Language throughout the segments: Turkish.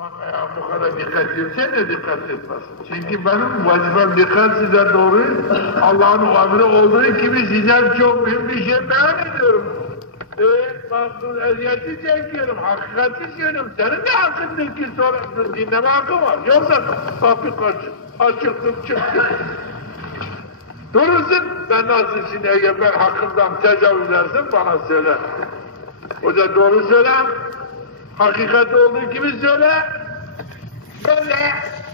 Bak ya bu kadar dikkat etse de dikkat etmesin. Çünkü benim vazifem dikkat size doğru, Allah'ın emri olduğu gibi size çok mühim bir şey beyan ediyorum. Baktın eziyeti çekiyorum, hakikati söylüyorum. Senin de hakkındır ki sonra dinleme hakkı var. Yoksa kapı açıktım çıktım. Durursun, ben nasıl şimdi eğer ben hakkımdan tecavüz edersin bana söyle. Hoca doğru söyle, hakikat olduğu gibi söyle. Ben de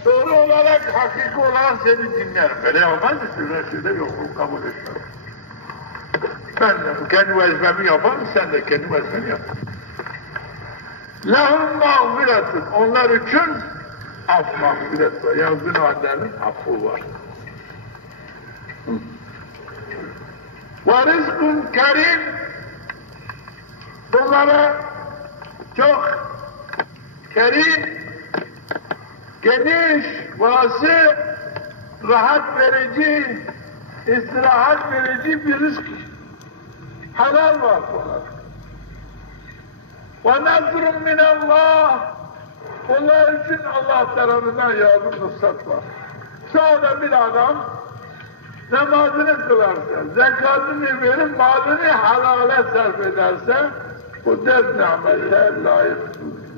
doğru olarak, hakiki olarak seni dinlerim. Böyle yapmaz mısın? Resul'de yok, kabul etmem. Ben de kendi vazifemi yaparım, sen de kendi vazifeni yap. Lahum mağfiretun, onlar için af mağfiret var. Yani günahlarının affı var. Ve rizkun kerim, bunlara çok kerim, geniş, vasi, rahat verici, istirahat verici bir rızk. Helal var bunlar. Ve nazrun minallah, bunlar için Allah tarafından yardım nusrat var. Sonra bir adam namazını kılarsa, zekatını verip malını halale sarf ederse, bu dört nimete layık.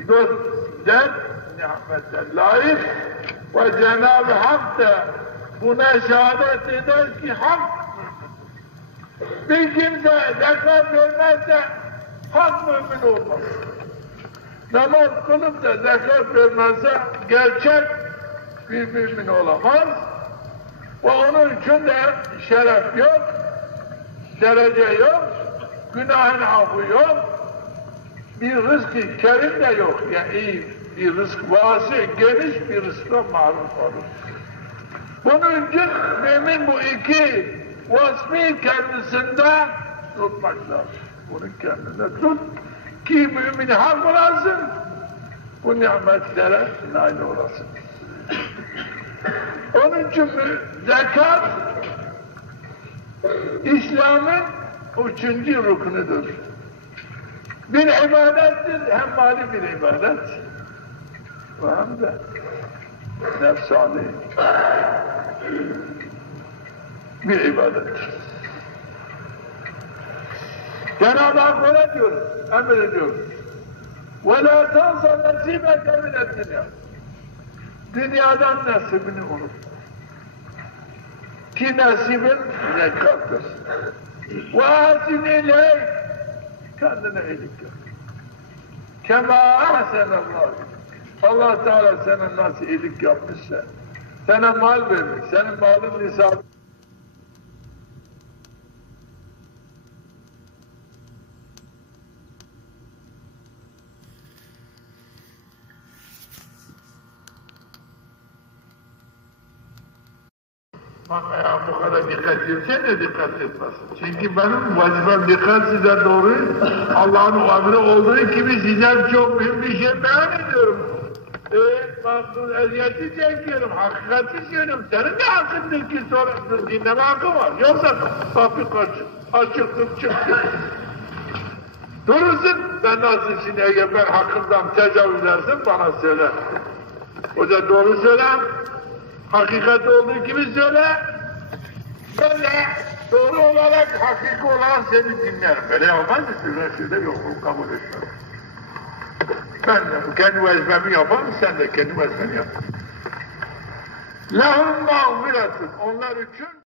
Dört nimete layık ve Cenab-ı Hak da buna şehadet eder ki hak. Bir kimse zekat vermezse hak mümin olmaz. Namaz kılıp da zekat vermezse gerçek bir mümin olamaz. Ve onun için de şeref yok, derece yok, günahın affı yok, bir rızk-ı kerim de yok. Yani iyi bir rızk, vasi, geniş bir rızkla maruf olur. Bunun için mümin bu iki vasfı kendisinde tutmak lazım. Bunu kendine tut ki mümini hak olasın, bu nimetlere nail olasın. Onun için zekat İslam'ın üçüncü rüknüdür. Bir ibadettir, hem mali bir ibadet ve hem de nefsani bir ibadettir. Cenab-ı Hak öyle diyor, emrediyor. وَلَا تَنْسَ نَسِيبَكَ مِنَ الدُّنْيَا. Dünyadan nasibini unutma. Ki nasibin zekattır. وَاَحْسِنْ اِلَيْكَ. Kendine iyilik yap. كَمَا اَحْسَنَ اللّٰهِ. Allah Teala sana nasıl iyilik yapmışsa, sana mal vermiş, senin malın nisabı. Bak ya bu kadar dikkat etse de dikkat etmesin. Çünkü benim vazifem dikkat size doğru, Allah'ın emri olduğu gibi size çok mühim bir şey beyan ediyorum. Baktın eziyeti çekiyorum, hakikati söylüyorum. Senin de hakkındır ki sonra dinleme hakkı var. Yoksa kapı açıktım çıktım. Durursun, ben nasıl şimdi eğer ben hakkımdan tecavüz edersin bana söyle. Hoca doğru söyle, hakikat olduğu gibi söyle. Ben de doğru olarak, hakiki olarak seni dinlerim. Böyle yapmaz mısın? Resul'de yok, kabul etmem. Ben de kendi vazifemi yaparım, sen de kendi vazifeni yap. Lahum mağfiretun, onlar için